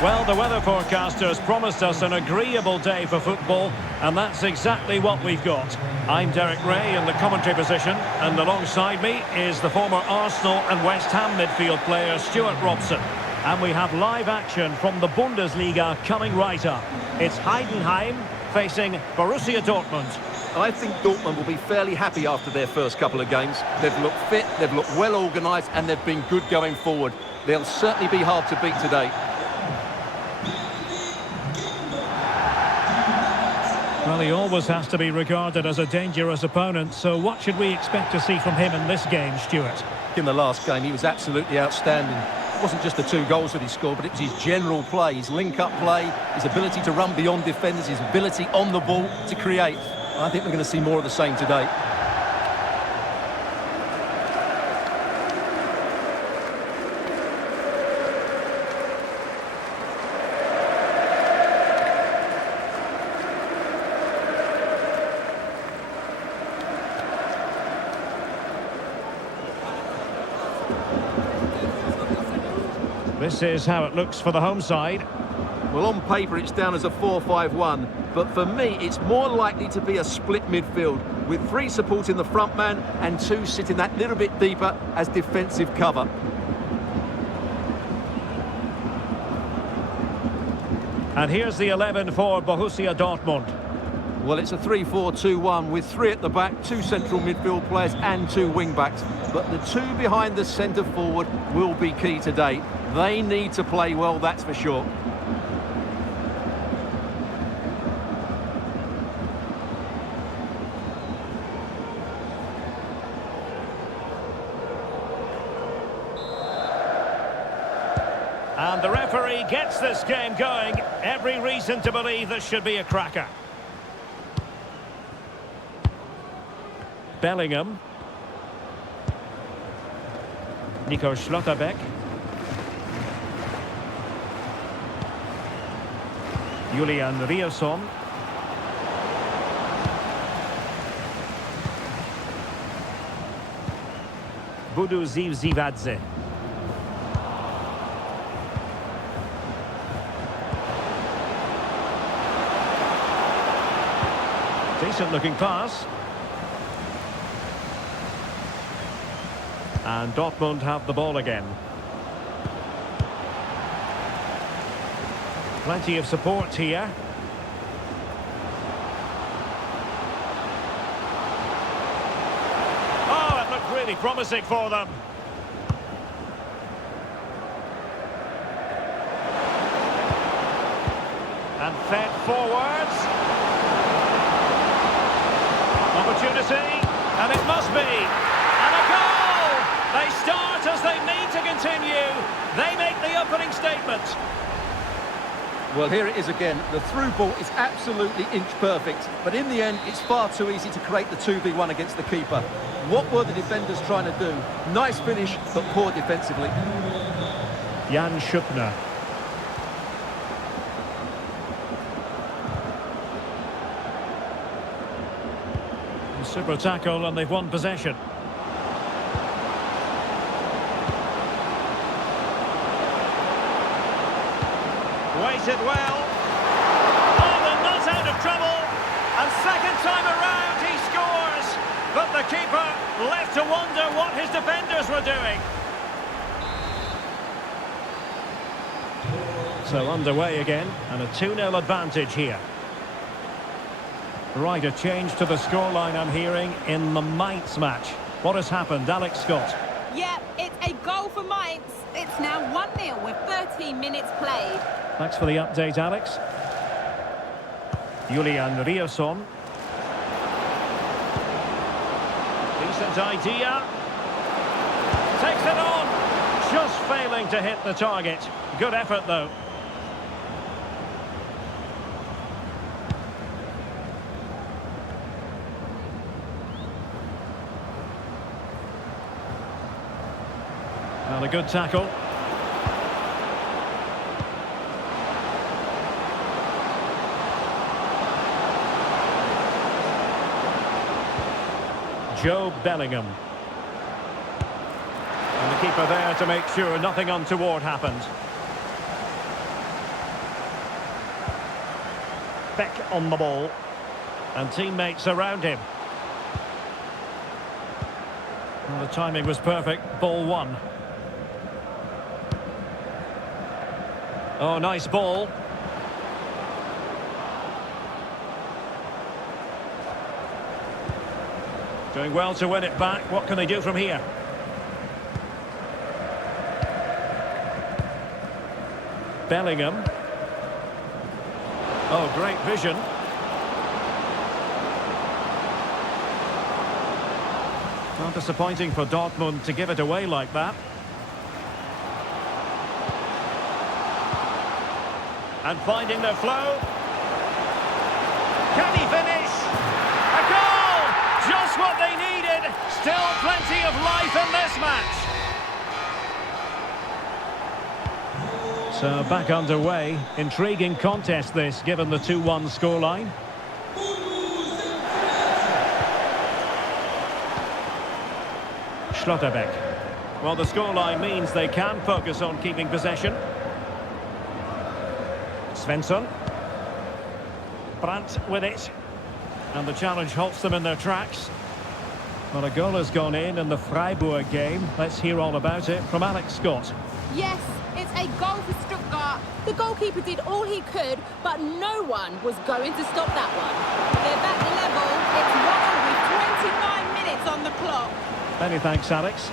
Well, the weather forecasters promised us an agreeable day for football, and that's exactly what we've got. I'm Derek Ray in the commentary position, and alongside me is the former Arsenal and West Ham midfield player Stuart Robson. And we have live action from the Bundesliga coming right up. It's Heidenheim facing Borussia Dortmund. I think Dortmund will be fairly happy after their first couple of games. They've looked fit, they've looked well organised, and they've been good going forward. They'll certainly be hard to beat today. Well, he always has to be regarded as a dangerous opponent, so what should we expect to see from him in this game, Stuart? In the last game, he was absolutely outstanding. It wasn't just the 2 goals that he scored, but it was his general play, his link-up play, his ability to run beyond defenders, his ability on the ball to create. I think we're going to see more of the same today. This is how it looks for the home side. Well, on paper, it's down as a 4-5-1, but for me, it's more likely to be a split midfield, with 3 supporting the front man and 2 sitting that little bit deeper as defensive cover. And here's the 11 for Borussia Dortmund. Well, it's a 3-4-2-1 with 3 at the back, 2 central midfield players and 2 wing-backs. But the 2 behind the centre forward will be key today. They need to play well, that's for sure. And the referee gets this game going. Every reason to believe this should be a cracker. Bellingham. Nico Schlotterbeck. Julian Riasson. Budu Zivadze. Decent looking pass. And Dortmund have the ball again. Plenty of support here. Oh, it looked really promising for them. And fed forwards. Opportunity, and it must be. And a goal! They start as they need to continue. They make the opening statement. Well, here it is again. The through ball is absolutely inch perfect, but in the end, it's far too easy to create the 2v1 against the keeper. What were the defenders trying to do? Nice finish, but poor defensively. Jan Schuppner. Super tackle, and they've won possession. Waited well. Oh, they're not out of trouble. And second time around, he scores. But the keeper left to wonder what his defenders were doing. So underway again, and a 2-0 advantage here. Right, a change to the scoreline I'm hearing in the Mainz match. What has happened, Alex Scott? Yeah, it's a goal for Mainz. It's now 1-0 with 13 minutes played. Thanks for the update, Alex. Julian Riasson. Decent idea. Takes it on. Just failing to hit the target. Good effort, though. Well, a good tackle. Joe Bellingham. And the keeper there to make sure nothing untoward happened. Beck on the ball. And teammates around him. Well, the timing was perfect. Ball one. Oh, nice ball. Doing well to win it back. What can they do from here? Bellingham. Oh, great vision. Not disappointing for Dortmund to give it away like that. And finding their flow. Can he finish? A goal! Just what they needed. Still plenty of life in this match. So back underway. Intriguing contest this, given the 2-1 scoreline. Schlotterbeck. Well, the scoreline means they can focus on keeping possession. Svensson. Brandt with it. And the challenge halts them in their tracks. Well, a goal has gone in the Freiburg game. Let's hear all about it from Alex Scott. Yes, it's a goal for Stuttgart. The goalkeeper did all he could, but no one was going to stop that one. They're back level. It's 1 with 29 minutes on the clock. Many thanks, Alex.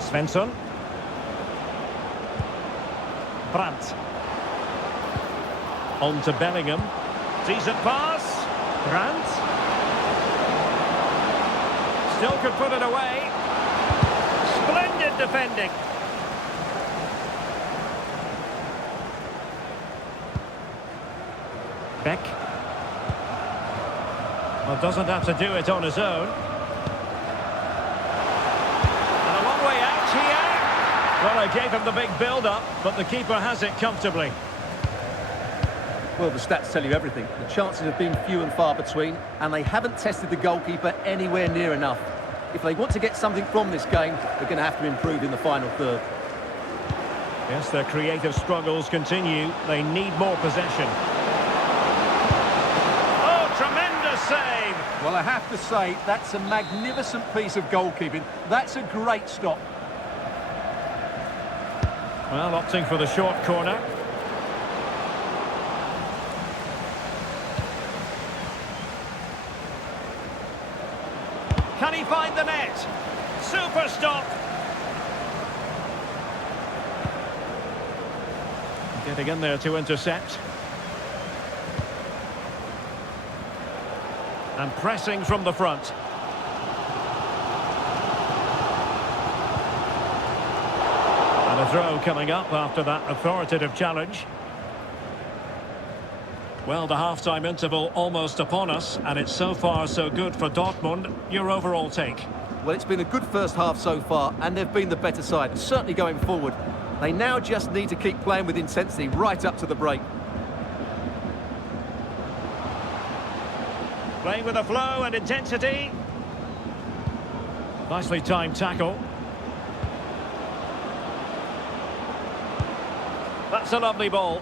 Svensson. Brandt. On to Bellingham. Decent pass. Brandt. Still could put it away. Splendid defending. Beck. Well, doesn't have to do it on his own. And a long way out here. Well, I gave him the big build-up, but the keeper has it comfortably. Well, the stats tell you everything. The chances have been few and far between, and they haven't tested the goalkeeper anywhere near enough. If they want to get something from this game, they're going to have to improve in the final third. Yes, their creative struggles continue. They need more possession. Oh, tremendous save! Well, I have to say, that's a magnificent piece of goalkeeping. That's a great stop. Well, opting for the short corner. Can he find the net? Super stop! Getting in there to intercept. And pressing from the front. And a throw coming up after that authoritative challenge. Well, the half-time interval almost upon us, and it's so far so good for Dortmund. Your overall take? Well, it's been a good first half so far, and they've been the better side, certainly going forward. They now just need to keep playing with intensity right up to the break. Playing with a flow and intensity. Nicely timed tackle. That's a lovely ball.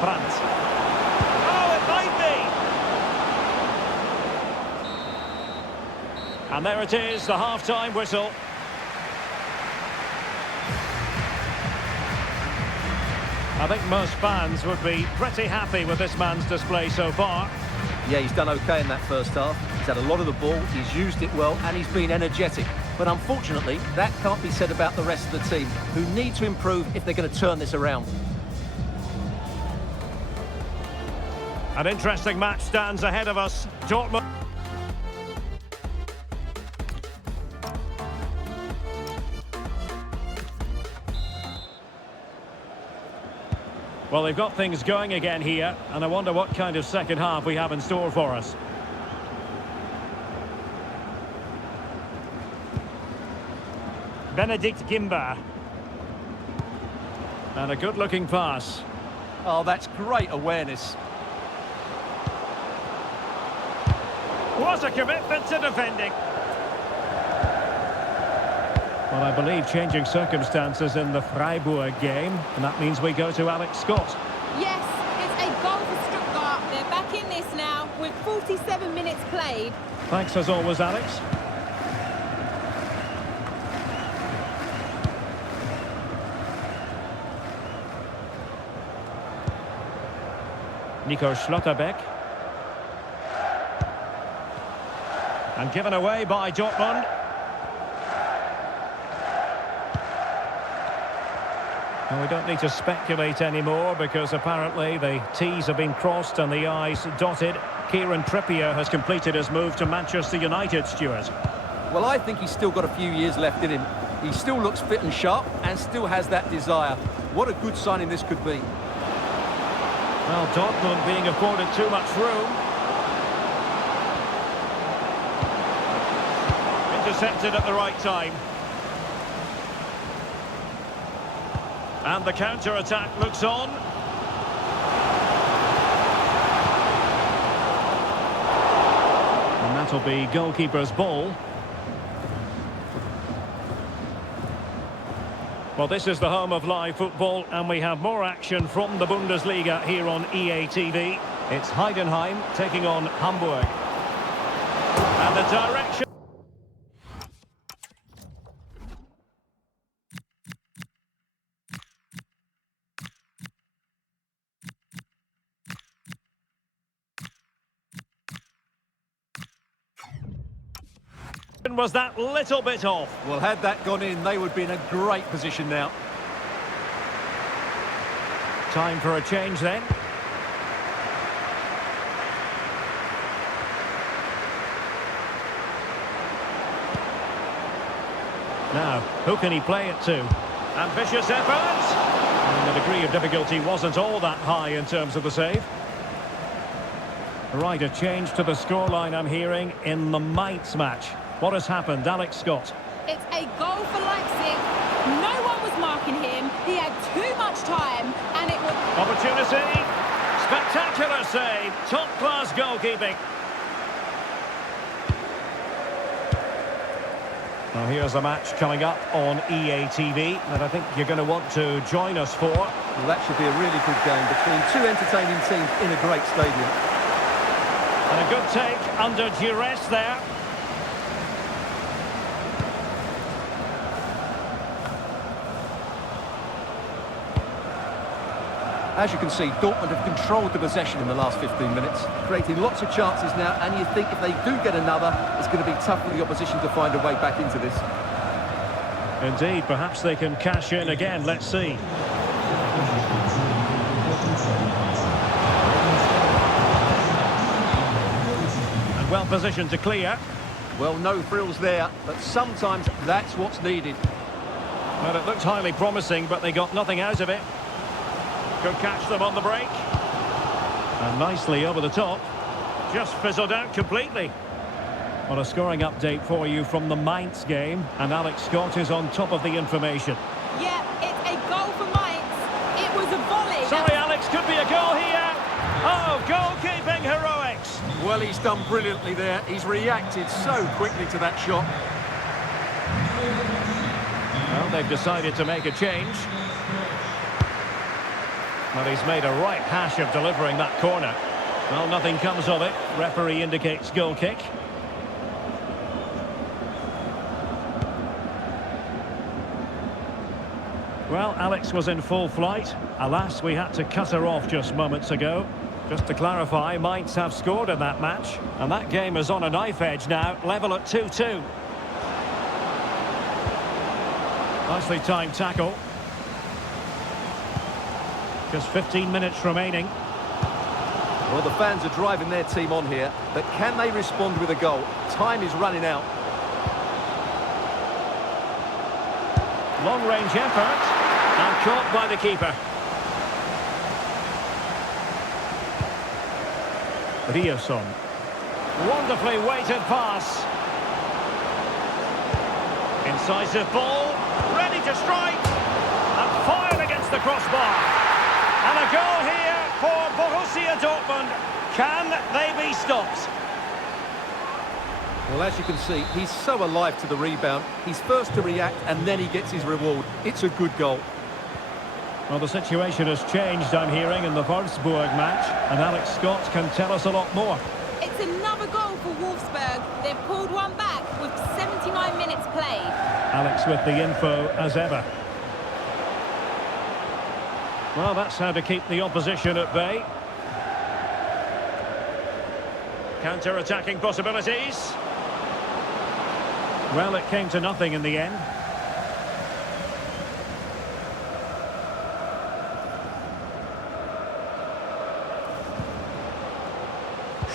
Brandt. Oh, it might be! And there it is, the half-time whistle. I think most fans would be pretty happy with this man's display so far. Yeah, he's done okay in that first half. He's had a lot of the ball, he's used it well, and he's been energetic. But unfortunately, that can't be said about the rest of the team, who need to improve if they're going to turn this around. An interesting match stands ahead of us. Dortmund. Well, they've got things going again here, and I wonder what kind of second half we have in store for us. Benedict Gimba. And a good-looking pass. Oh, that's great awareness. What a commitment to defending. Well, I believe changing circumstances in the Freiburg game, and that means we go to Alex Scott. Yes, it's a goal for Stuttgart. They're back in this now with 47 minutes played. Thanks as always, Alex. Nico Schlotterbeck. And given away by Dortmund. Well, we don't need to speculate anymore because apparently the T's have been crossed and the I's dotted. Kieran Trippier has completed his move to Manchester United, Stuart. Well, I think he's still got a few years left in him. He still looks fit and sharp and still has that desire. What a good signing this could be. Well, Dortmund being afforded too much room. Intercepted at the right time. And the counter-attack looks on. And that'll be goalkeeper's ball. Well, this is the home of live football, and we have more action from the Bundesliga here on EA TV. It's Heidenheim taking on Hamburg. And the direction... was that little bit off. Well, had that gone in, they would be in a great position now. Time for a change then. Now, who can he play it to? Ambitious effort! And the degree of difficulty wasn't all that high in terms of the save. Right, a change to the scoreline I'm hearing in the Mainz match. What has happened, Alex Scott? It's a goal for Leipzig. No one was marking him. He had too much time, and it was... Opportunity. Spectacular save. Top-class goalkeeping. Now, here's the match coming up on EA TV that I think you're going to want to join us for. Well, that should be a really good game between two entertaining teams in a great stadium. And a good take under duress there. As you can see, Dortmund have controlled the possession in the last 15 minutes, creating lots of chances now, and you think if they do get another, it's going to be tough for the opposition to find a way back into this. Indeed, perhaps they can cash in again. Let's see. And well positioned to clear. Well, no thrills there, but sometimes that's what's needed. Well, it looked highly promising, but they got nothing out of it. Could catch them on the break. And nicely over the top. Just fizzled out completely. Well, a scoring update for you from the Mainz game. And Alex Scott is on top of the information. Yeah, it's a goal for Mainz. It was a volley. Sorry, Alex, could be a goal here. Oh, goalkeeping heroics. Well, he's done brilliantly there. He's reacted so quickly to that shot. Well, they've decided to make a change. Well, he's made a right hash of delivering that corner. Well, nothing comes of it. Referee indicates goal kick. Well, Alex was in full flight. Alas, we had to cut her off just moments ago. Just to clarify, Mainz have scored in that match. And that game is on a knife edge now, level at 2-2. Nicely timed tackle. Just 15 minutes remaining. Well, the fans are driving their team on here, but can they respond with a goal? Time is running out. Long-range effort, and caught by the keeper. Riasson. Wonderfully weighted pass. Incisive ball, ready to strike, and fired against the crossbar. And a goal here for Borussia Dortmund. Can they be stopped? Well, as you can see, he's so alive to the rebound. He's first to react and then he gets his reward. It's a good goal. Well, the situation has changed, I'm hearing, in the Wolfsburg match, and Alex Scott can tell us a lot more. It's another goal for Wolfsburg. They've pulled one back with 79 minutes played. Alex with the info as ever. Well, that's how to keep the opposition at bay. Counter-attacking possibilities. Well, it came to nothing in the end.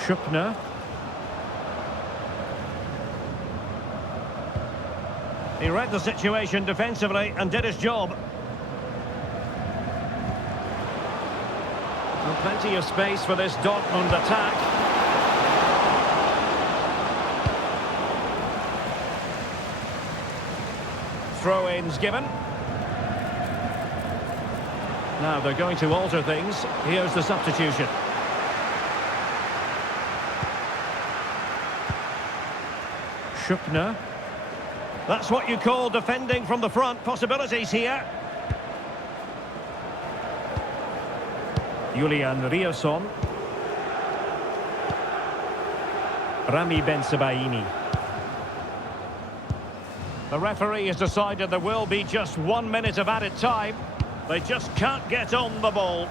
Schupner. He read the situation defensively and did his job. And plenty of space for this Dortmund attack. Throw-ins given. Now they're going to alter things. Here's the substitution. Schupner. That's what you call defending from the front. Possibilities here. Julian Rierson. Rami Bensebaini. The referee has decided there will be just 1 minute of added time. They just can't get on the ball.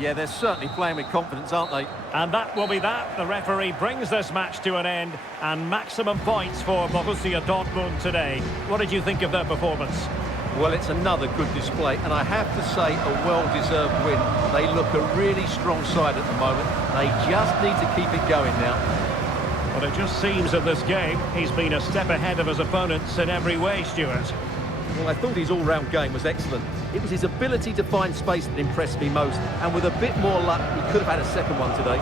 Yeah, they're certainly playing with confidence, aren't they? And that will be that. The referee brings this match to an end, and maximum points for Borussia Dortmund today. What did you think of their performance? Well, it's another good display, and I have to say a well-deserved win. They look a really strong side at the moment. They just need to keep it going now. But it just seems in this game, he's been a step ahead of his opponents in every way, Stuart. Well, I thought his all-round game was excellent. It was his ability to find space that impressed me most, and with a bit more luck, he could have had a second one today.